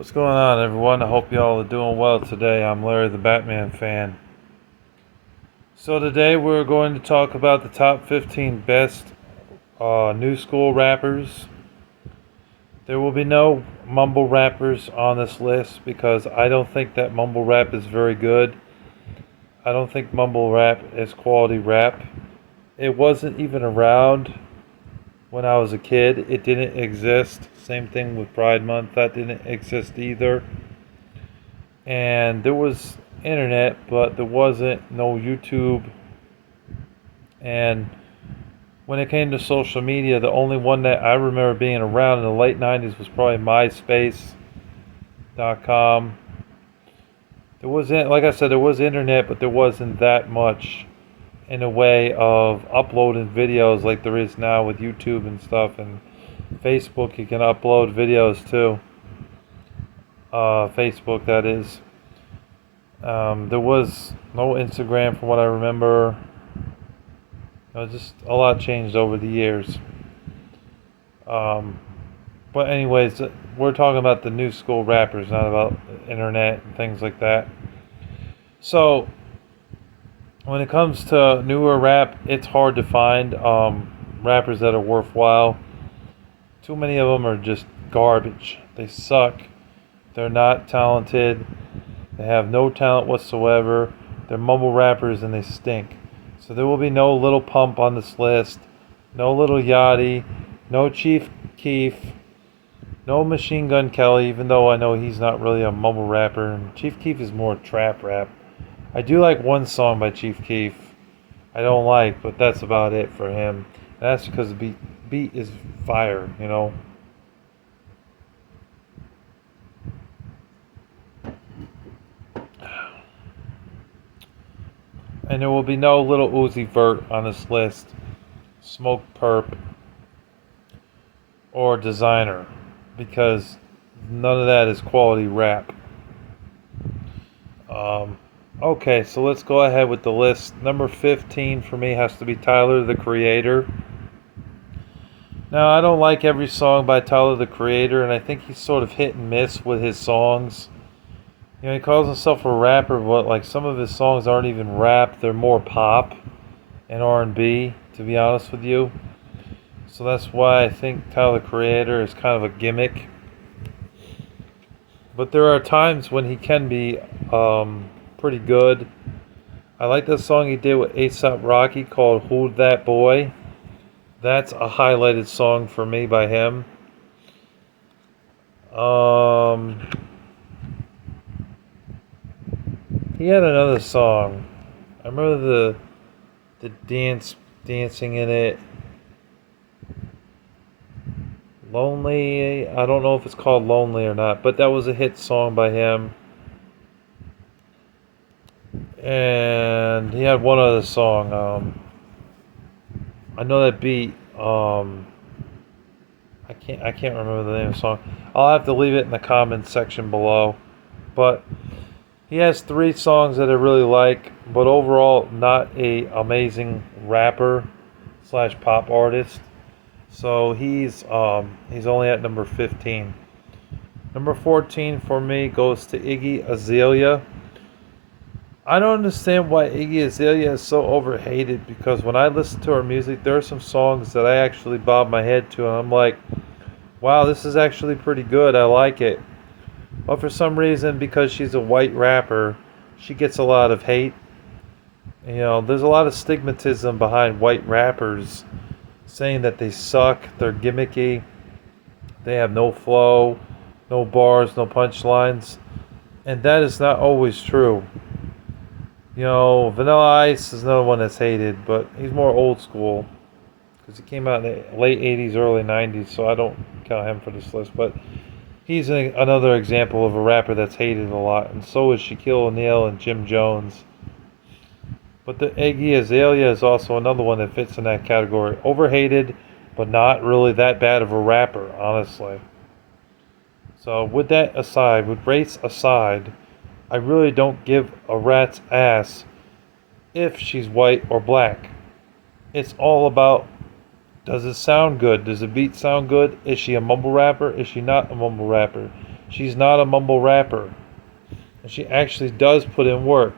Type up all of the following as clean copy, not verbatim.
What's going on, everyone? I hope y'all are doing well today. I'm Larry the Batman fan. So today we're going to talk about the top 15 best new school rappers. There will be no mumble rappers on this list because I don't think that mumble rap is very good. I don't think mumble rap is quality rap. It wasn't even around when I was a kid. It didn't exist. Same thing with Pride Month. That didn't exist either. And there was internet, but there wasn't no YouTube. And when it came to social media, the only one that I remember being around in the late 90s was probably MySpace.com. There wasn't, like I said, there was internet, but there wasn't that much in a way of uploading videos like there is now with YouTube and stuff. And Facebook, you can upload videos too. Facebook, that is. There was no Instagram from what I remember. Just a lot changed over the years. Um, but anyways, we're talking about the new school rappers, not about the internet and things like that. So when it comes to newer rap, it's hard to find rappers that are worthwhile. Too many of them are just garbage. They suck. They're not talented. They have no talent whatsoever. They're mumble rappers and they stink. So there will be no Lil Pump on this list, no Lil Yachty, no Chief Keef, no Machine Gun Kelly, even though I know he's not really a mumble rapper. And Chief Keef is more trap rap. I do like one song by Chief Keef I don't like, but that's about it for him. And that's because the beat is fire. And there will be no Little Uzi Vert on this list, Smoke Perp, or Designer, because none of that is quality rap. Okay, so let's go ahead with the list. Number 15 for me has to be Tyler the Creator. Now, I don't like every song by Tyler the Creator, and I think he's sort of hit and miss with his songs. He calls himself a rapper, but like some of his songs aren't even rap; they're more pop and R&B, to be honest with you. So that's why I think Tyler the Creator is kind of a gimmick. But there are times when he can be pretty good. I like the song he did with A$AP Rocky called "Who That Boy." That's a highlighted song for me by him. He had another song. I remember the dancing in it. Lonely. I don't know if it's called Lonely or not, but that was a hit song by him. And he had one other song. I know that beat. I can't remember the name of the song. I'll have to leave it in the comments section below. But he has 3 songs that I really like, but overall not a amazing rapper slash pop artist. So he's only at number 15. Number 14 for me goes to Iggy Azalea. I don't understand why Iggy Azalea is so overhated, because when I listen to her music, there are some songs that I actually bob my head to and I'm like, wow, this is actually pretty good. I like it. But for some reason, because she's a white rapper, she gets a lot of hate. There's a lot of stigmatism behind white rappers, saying that they suck, they're gimmicky, they have no flow, no bars, no punchlines. And that is not always true. Vanilla Ice is another one that's hated, but he's more old school because he came out in the late 80s, early 90s, so I don't count him for this list. But he's another example of a rapper that's hated a lot, and so is Shaquille O'Neal and Jim Jones. But the Iggy Azalea is also another one that fits in that category. Overhated, but not really that bad of a rapper, honestly. So with that aside, with race aside, I really don't give a rat's ass if she's white or black. It's all about, does it sound good? Does the beat sound good? Is she a mumble rapper? Is she not a mumble rapper? She's not a mumble rapper. And she actually does put in work.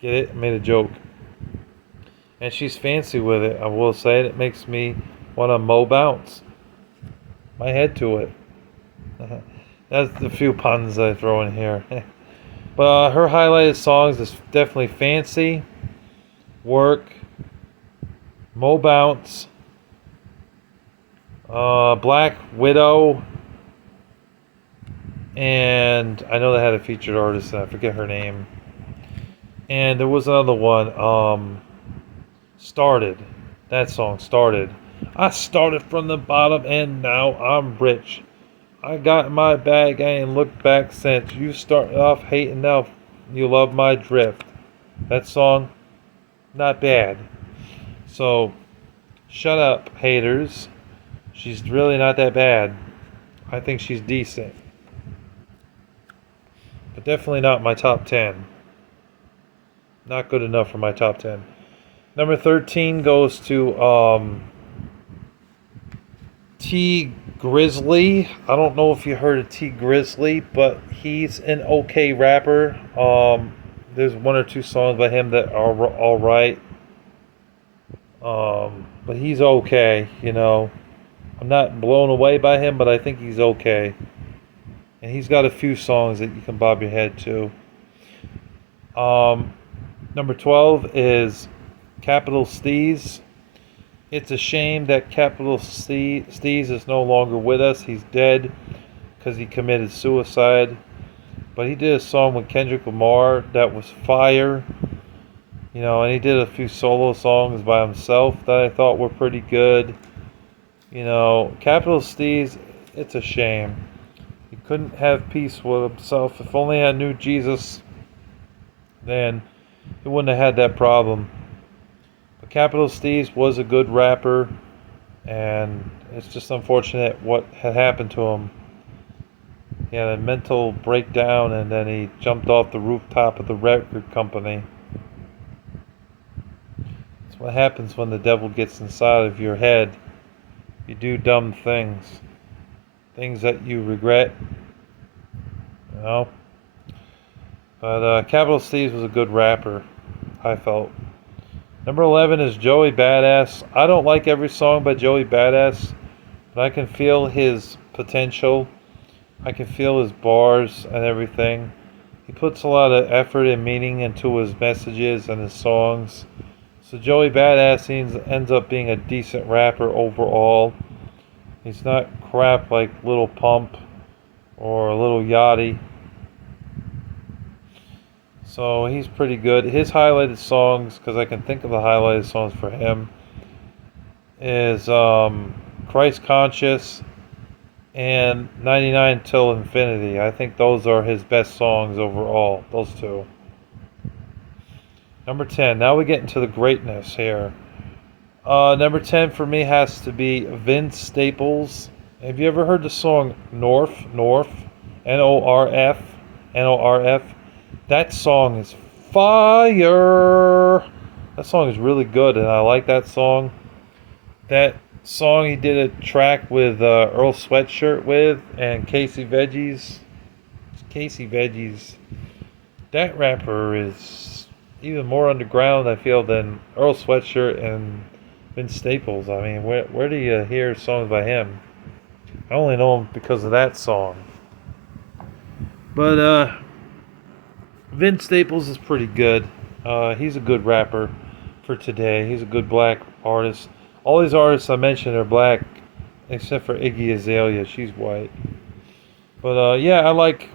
Get it? I made a joke. And she's fancy with it. I will say it. It makes me want to bounce my head to it. That's the few puns I throw in here. But her highlighted songs is definitely Fancy, Work, Bounce, Black Widow, and I know they had a featured artist, and I forget her name. And there was another one, Started. That song, Started. I started from the bottom and now I'm rich. I got my bag, I ain't looked back since. You started off hating, now you love my drift. That song, not bad. So, shut up, haters. She's really not that bad. I think she's decent. But definitely not my top 10. Not good enough for my top 10. Number 13 goes to T Grizzly. I don't know if you heard of T Grizzly, but he's an okay rapper. There's one or two songs by him that are all right. But he's okay, you know. I'm not blown away by him, but I think he's okay. And he's got a few songs that you can bob your head to. Number 12 is Capital Steez. It's a shame that Capital Steez is no longer with us. He's dead because he committed suicide. But he did a song with Kendrick Lamar that was fire. You know, and he did a few solo songs by himself that I thought were pretty good. You know, Capital Steez, it's a shame. He couldn't have peace with himself. If only I knew Jesus, then he wouldn't have had that problem. But Capital Steez was a good rapper, and it's just unfortunate what had happened to him. He had a mental breakdown, and then he jumped off the rooftop of the record company. That's what happens when the devil gets inside of your head. You do dumb things. Things that you regret. You know? But Capital Steez was a good rapper, I felt. Number 11 is Joey Badass. I don't like every song by Joey Badass, but I can feel his potential. I can feel his bars and everything. He puts a lot of effort and meaning into his messages and his songs. So Joey Badass ends up being a decent rapper overall. He's not crap like Lil Pump or Lil Yachty. So he's pretty good. His highlighted songs, because I can think of the highlighted songs for him, is Christ Conscious and 99 Till Infinity. I think those are his best songs overall, those two. Number 10. Now we get into the greatness here. Number 10 for me has to be Vince Staples. Have you ever heard the song North? Norf? Norf? That song is fire. That song is really good, and I like that song. That song he did a track with Earl Sweatshirt with and Casey Veggies. Casey Veggies. That rapper is even more underground, I feel, than Earl Sweatshirt and Vince Staples. I mean, where do you hear songs by him? I only know him because of that song. But Vince Staples is pretty good. He's a good rapper for today. He's a good black artist. All these artists I mentioned are black, except for Iggy Azalea. She's white. But yeah, I like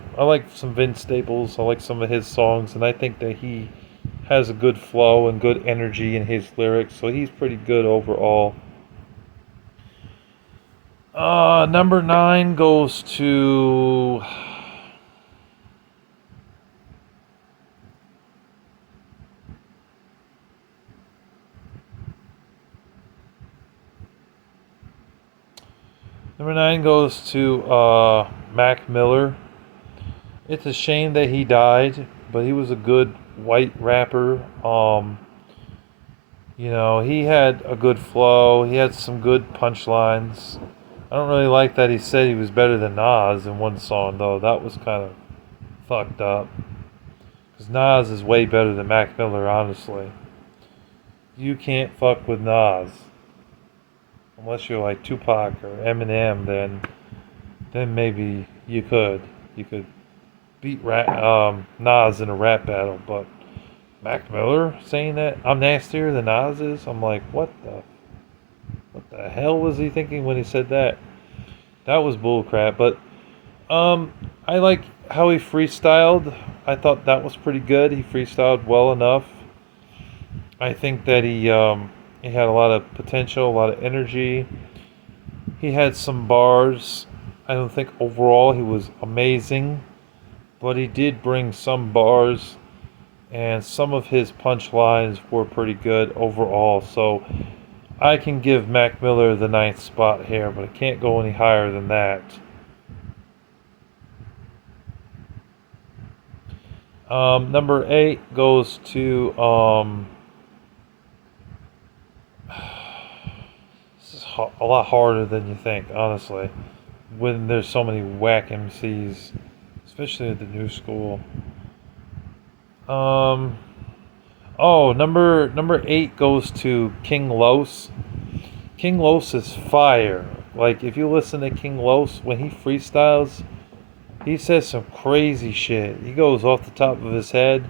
some Vince Staples. I like some of his songs, and I think that he has a good flow and good energy in his lyrics. So he's pretty good overall. Number 9 goes to Mac Miller. It's a shame that he died, but he was a good white rapper. You know, he had a good flow. He had some good punchlines. I don't really like that he said he was better than Nas in one song, though. That was kind of fucked up. Because Nas is way better than Mac Miller, honestly. You can't fuck with Nas. Unless you're like Tupac or Eminem, then maybe you could. You could beat Nas in a rap battle, but Mac Miller saying that I'm nastier than Nas is, I'm like, what the hell was he thinking when he said that? That was bullcrap. But I like how he freestyled. I thought that was pretty good. He freestyled well enough. I think that he had a lot of potential, a lot of energy. He had some bars. I don't think overall he was amazing, but he did bring some bars, and some of his punchlines were pretty good overall. So I can give Mac Miller the ninth spot here, but I can't go any higher than that. Number 8 goes to this is a lot harder than you think, honestly. When there's so many whack MCs, especially at the new school. Um, number 8 goes to King Los. King Los is fire. Like if you listen to King Los when he freestyles, he says some crazy shit. He goes off the top of his head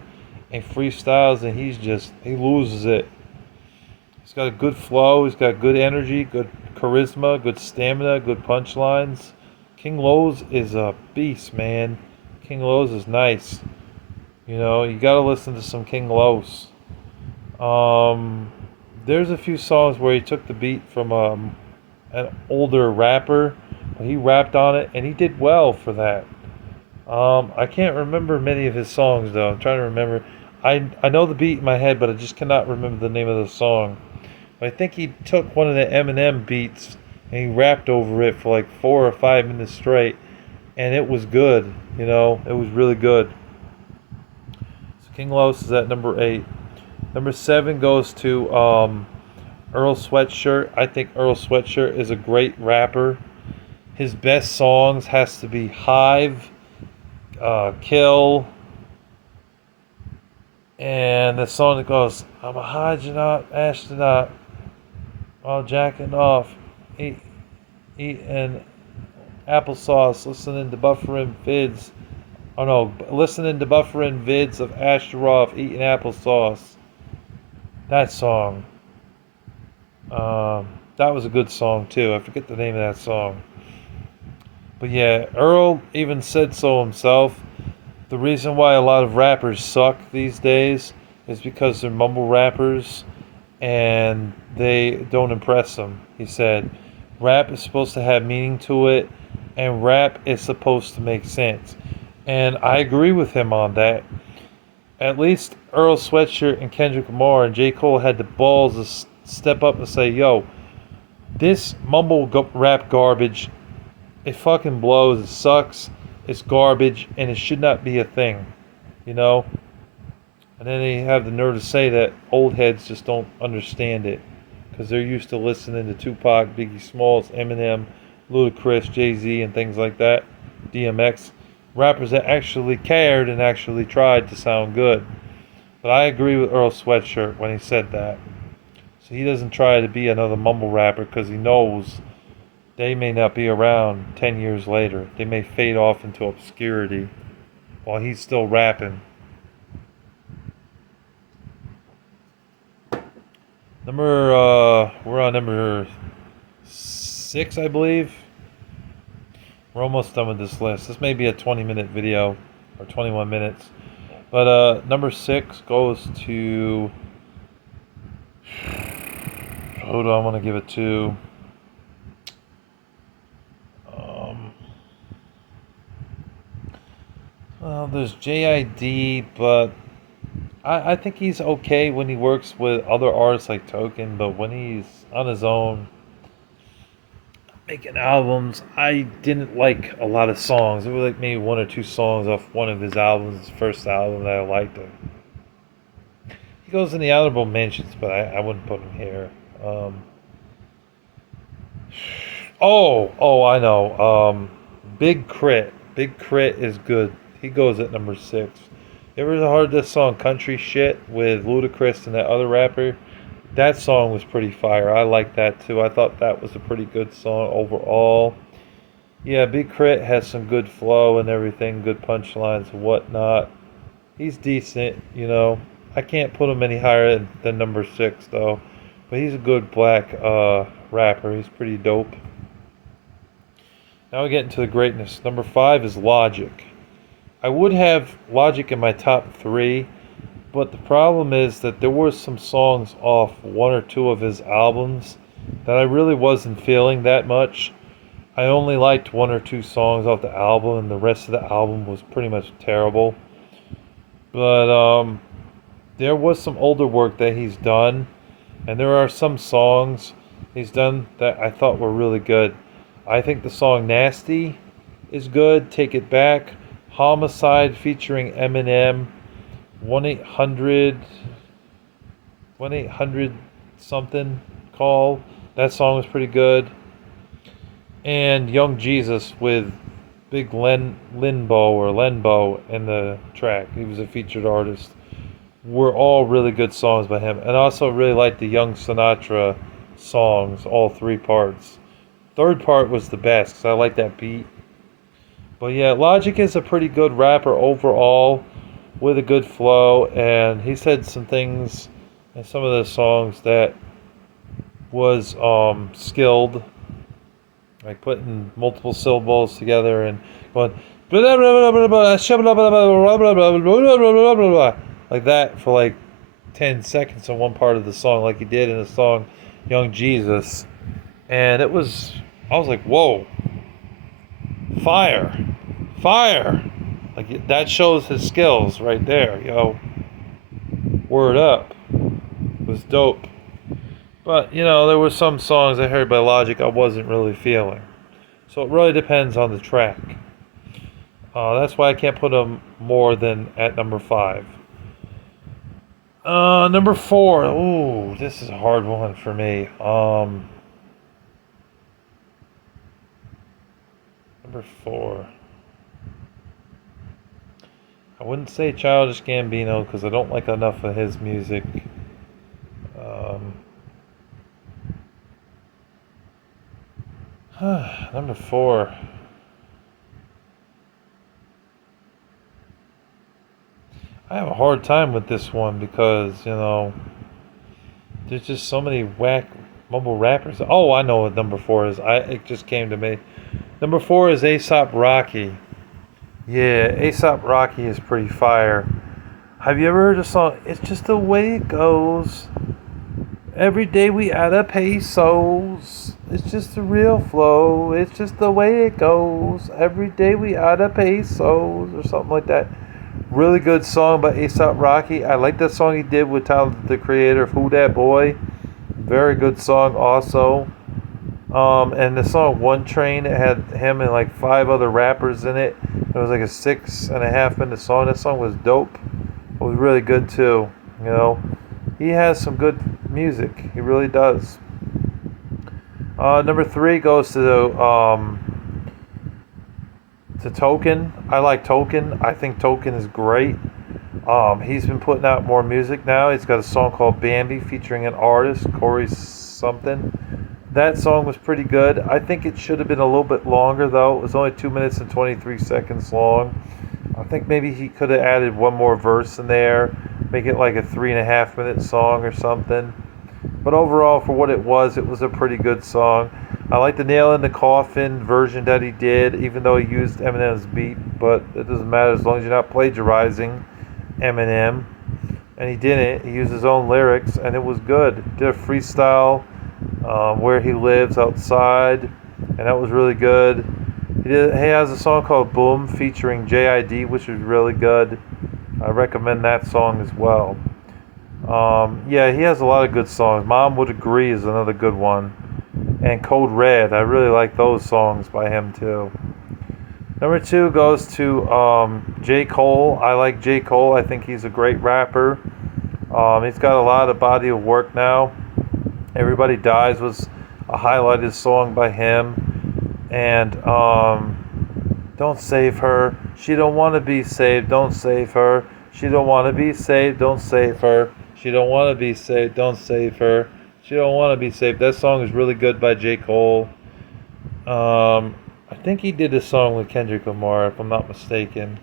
and freestyles, and he loses it. He's got a good flow. He's got good energy, good charisma, good stamina, good punchlines. King Los is a beast, man. King Los is nice. You know, you gotta listen to some King Los. Um, there's a few songs where he took the beat from an older rapper, but he rapped on it, and he did well for that. I can't remember many of his songs though. I'm trying to remember. I know the beat in my head, but I just cannot remember the name of the song. I think he took one of the Eminem beats and he rapped over it for like 4 or 5 minutes straight, and it was good. You know, it was really good. So King Los is at number 8. Number 7 goes to Earl Sweatshirt. I think Earl Sweatshirt is a great rapper. His best songs has to be Hive, Kill, and the song that goes, I'm a hydronaut, astronaut, while jacking off, eating applesauce, listening to buffering vids. Oh no, listening to buffering vids of Asheroth eating applesauce. That song. That was a good song too. I forget the name of that song. But yeah, Earl even said so himself. The reason why a lot of rappers suck these days is because they're mumble rappers and they don't impress him. He said, rap is supposed to have meaning to it, and rap is supposed to make sense. And I agree with him on that. At least Earl Sweatshirt and Kendrick Lamar and J. Cole had the balls to step up and say, yo, this rap garbage, it fucking blows, it sucks, it's garbage, and it should not be a thing, you know? And then they have the nerve to say that old heads just don't understand it because they're used to listening to Tupac, Biggie Smalls, Eminem, Ludacris, Jay-Z, and things like that, DMX, rappers that actually cared and actually tried to sound good. But I agree with Earl Sweatshirt when he said that. So he doesn't try to be another mumble rapper because he knows they may not be around 10 years later. They may fade off into obscurity while he's still rapping. We're on number 6, I believe. We're almost done with this list. This may be a 20-minute video, or 21 minutes. But number 6 goes to... Hold on, I want to give it to... Well, there's JID, but I think he's okay when he works with other artists like Token, but when he's on his own making albums, I didn't like a lot of songs. There were like maybe 1 or 2 songs off one of his albums, his first album, that I liked him. He goes in the honorable mentions, but I wouldn't put him here. Oh, I know. Big Crit. Big Crit is good. He goes at number six. You ever heard this song "Country Shit" with Ludacris and that other rapper? That song was pretty fire. I like that too. I thought that was a pretty good song overall. Yeah, Big Crit has some good flow and everything, good punchlines and whatnot. He's decent, you know. I can't put him any higher than number six though, but he's a good black rapper. He's pretty dope. Now we get into the greatness. Number five is Logic. I would have Logic in my top three, but the problem is that there were some songs off one or two of his albums that I really wasn't feeling that much. I only liked one or two songs off the album, and the rest of the album was pretty much terrible. But there was some older work that he's done, and there are some songs he's done that I thought were really good. I think the song Nasty is good. Take It Back. Homicide featuring Eminem. 1 800 1-800 something call. That song was pretty good. And Young Jesus with Big Lenbo in the track. He was a featured artist. Were all really good songs by him. And I also really liked the Young Sinatra songs, all three parts. Third part was the best because I like that beat. But yeah, Logic is a pretty good rapper overall with a good flow, and he said some things in some of the songs that was skilled, like putting multiple syllables together and going like that for like 10 seconds on one part of the song, like he did in the song Young Jesus. And I was like, whoa, fire, fire. Like, that shows his skills right there, yo. Word up. It was dope. But, there were some songs I heard by Logic I wasn't really feeling. So it really depends on the track. That's why I can't put him more than at number five. Number four. Ooh, this is a hard one for me. Number four. I wouldn't say Childish Gambino because I don't like enough of his music. Number four. I have a hard time with this one because, there's just so many whack mumble rappers. Oh, I know what number four is. It just came to me. Number four is A$AP Rocky. Yeah, A$AP Rocky is pretty fire. Have you ever heard the song, It's Just the Way It Goes? Every day we add up pesos. It's just the real flow. It's just the way it goes. Every day we add up pesos. Or something like that. Really good song by A$AP Rocky. I like that song he did with Tyler, the Creator of Who Dat Boy. Very good song also. And the song One Train, it had him and like 5 other rappers in it. It was like a 6.5 minute song. That song was dope. It was really good too. He has some good music. He really does. Number 3 goes to Token. I like Token. I think Token is great. He's been putting out more music now. He's got a song called Bambi featuring an artist, Corey something. That song was pretty good. I think it should have been a little bit longer though. It was only 2 minutes and 23 seconds long. I think maybe he could have added one more verse in there, make it like a 3.5 minute song or something. But overall, for what it was a pretty good song. I like the Nail in the Coffin version that he did, even though he used Eminem's beat, but it doesn't matter as long as you're not plagiarizing Eminem. And he didn't. He used his own lyrics, and it was good. He did a freestyle where he lives outside, and that was really good. He has a song called Boom featuring JID, which is really good. I recommend that song as well. Yeah, he has a lot of good songs. Mom Would Agree is another good one. And Code Red, I really like those songs by him too. Number 2 goes to J. Cole. I like J. Cole. I think he's a great rapper. He's got a lot of body of work now. Everybody Dies was a highlighted song by him. And don't save her. She don't want to be saved. Don't save her. She don't want to be saved. Don't save her. She don't want to be saved. Don't save her. She don't want to be saved. That song is really good by J. Cole. I think he did a song with Kendrick Lamar, if I'm not mistaken.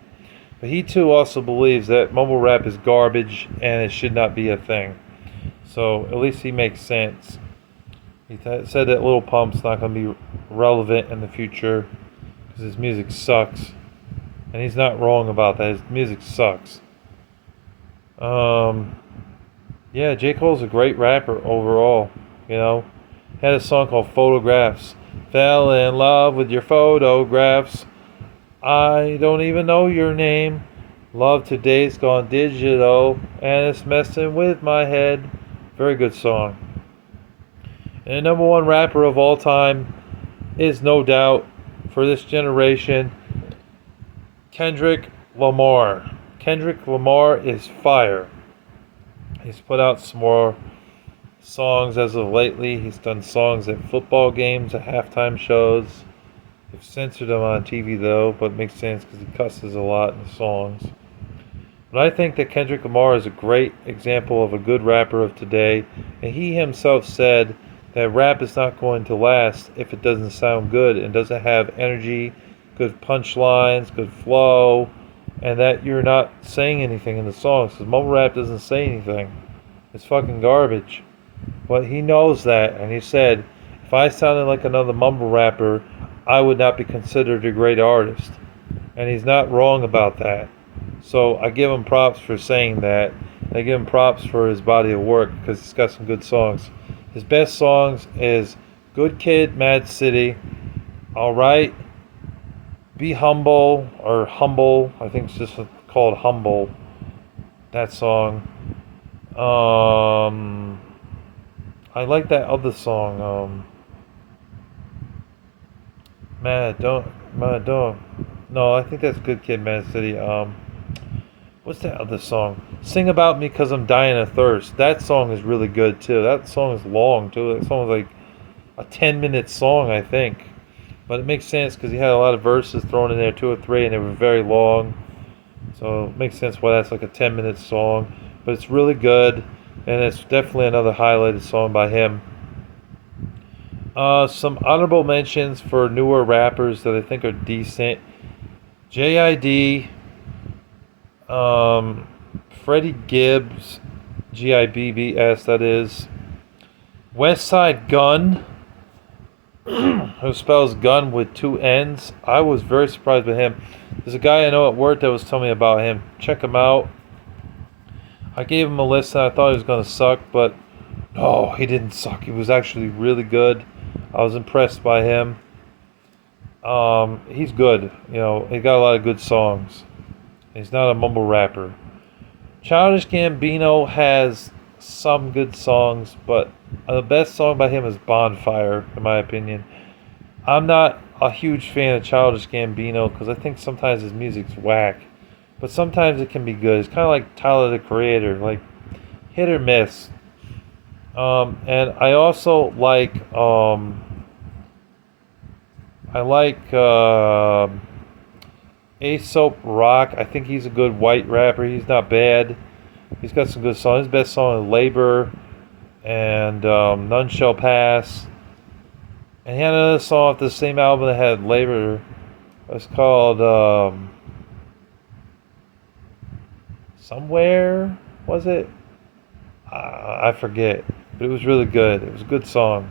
But he too also believes that mumble rap is garbage and it should not be a thing. So at least he makes sense. He said that Lil Pump's not going to be relevant in the future because his music sucks. And he's not wrong about that. His music sucks. Yeah, J. Cole's a great rapper overall. You know, he had a song called Photographs. Fell in love with your photographs. I don't even know your name. Love today's gone digital and it's messing with my head. Very good song. And the number one rapper of all time is no doubt for this generation Kendrick Lamar. Kendrick Lamar is fire. He's put out some more songs as of lately. He's done songs at football games, at halftime shows. They've censored him on TV though, but it makes sense because he cusses a lot in the songs. But I think that Kendrick Lamar is a great example of a good rapper of today, and he himself said that rap is not going to last if it doesn't sound good and doesn't have energy, good punchlines, good flow, and that you're not saying anything in the songs, because mumble rap doesn't say anything. It's fucking garbage. But he knows that, and he said, if I sounded like another mumble rapper, I would not be considered a great artist. And he's not wrong about that. So I give him props for saying that. I give him props for his body of work because he's got some good songs. His best songs is Good Kid, Mad City, Alright, Be Humble, or Humble, I think it's just called Humble, that song. I like that other song, Mad Dog. No, I think that's Good Kid, Mad City. What's that other song? Sing About Me 'Cause I'm Dying of Thirst. That song is really good too. That song is long too. That song is like a 10-minute song, I think. But it makes sense because he had a lot of verses thrown in there, two or three, and they were very long. So it makes sense why that's like a 10-minute song. But it's really good, and it's definitely another highlighted song by him. Some honorable mentions for newer rappers that I think are decent. JID, Freddie Gibbs, Gibbs, that is. Westside Gun, who spells gun with two N's. I was very surprised with him. There's a guy I know at work that was telling me about him. Check him out. I gave him a listen. I thought he was going to suck, but no, he didn't suck. He was actually really good. I was impressed by him. He's good. You know, he got a lot of good songs. He's not a mumble rapper. Childish Gambino has some good songs, but the best song by him is Bonfire, in my opinion. I'm not a huge fan of Childish Gambino because I think sometimes his music's whack, but sometimes it can be good. It's kind of like Tyler the Creator, like hit or miss. And I also like Aesop Rock. I think he's a good white rapper. He's not bad. He's got some good songs. His best song is Labor and None Shall Pass. And he had another song off the same album that had Labor. It's called Somewhere, was it? I forget. But it was really good. It was a good song.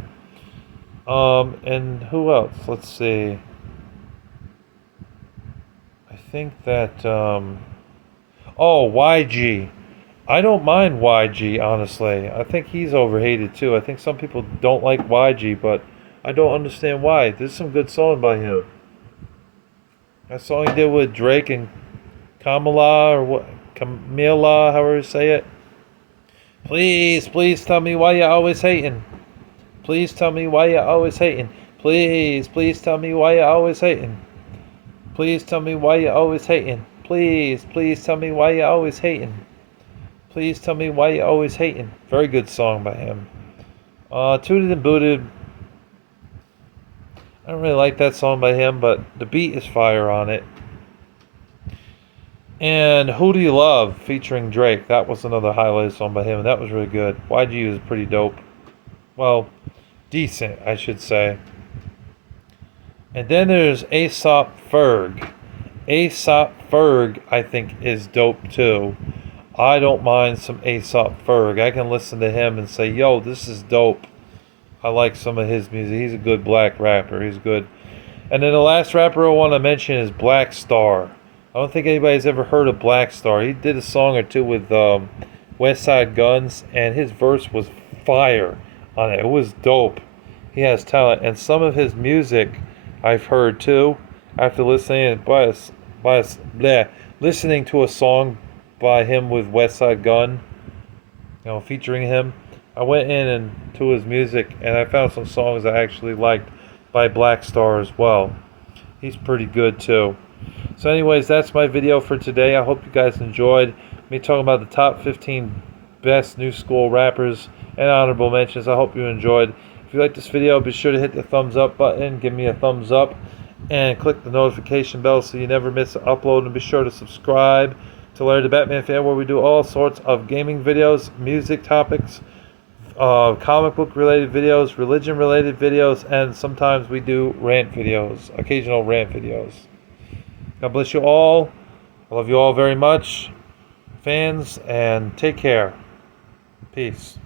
And who else? Let's see. I think that YG. I don't mind YG, honestly. I think he's overhated too. I think some people don't like YG, but I don't understand why. There's some good songs by him. That song he did with Drake and Kamala, or what? Camila, however you say it. Please, please tell me why you always hating. Please tell me why you always hating. Please, please tell me why you always hating. Please tell me why you always hating. Please, please tell me why you always hating. Please tell me why you always hating. Very good song by him. Tooted and Booted. I don't really like that song by him, but the beat is fire on it. And Who Do You Love featuring Drake. That was another highlight song by him, and that was really good. YG is pretty dope. Well, decent, I should say. And then there's Aesop Ferg. Aesop Ferg, I think, is dope too. I don't mind some Aesop Ferg. I can listen to him and say, yo, this is dope. I like some of his music. He's a good black rapper. He's good. And then the last rapper I want to mention is Black Star. I don't think anybody's ever heard of Black Star. He did a song or two with West Side Guns, and his verse was fire on it. It was dope. He has talent, and some of his music I've heard too. After listening to a song by him with West Side Gun, featuring him, I went in and to his music, and I found some songs I actually liked by Black Star as well. He's pretty good too. So anyways, that's my video for today. I hope you guys enjoyed me talking about the top 15 best new school rappers and honorable mentions. I hope you enjoyed. If you like this video, be sure to hit the thumbs up button, give me a thumbs up, and click the notification bell so you never miss an upload. And be sure to subscribe to Larry the Batman Fan, where we do all sorts of gaming videos, music topics, comic book related videos, religion related videos, and sometimes we do rant videos, occasional rant videos. God bless you all. I love you all very much, fans, and take care. Peace.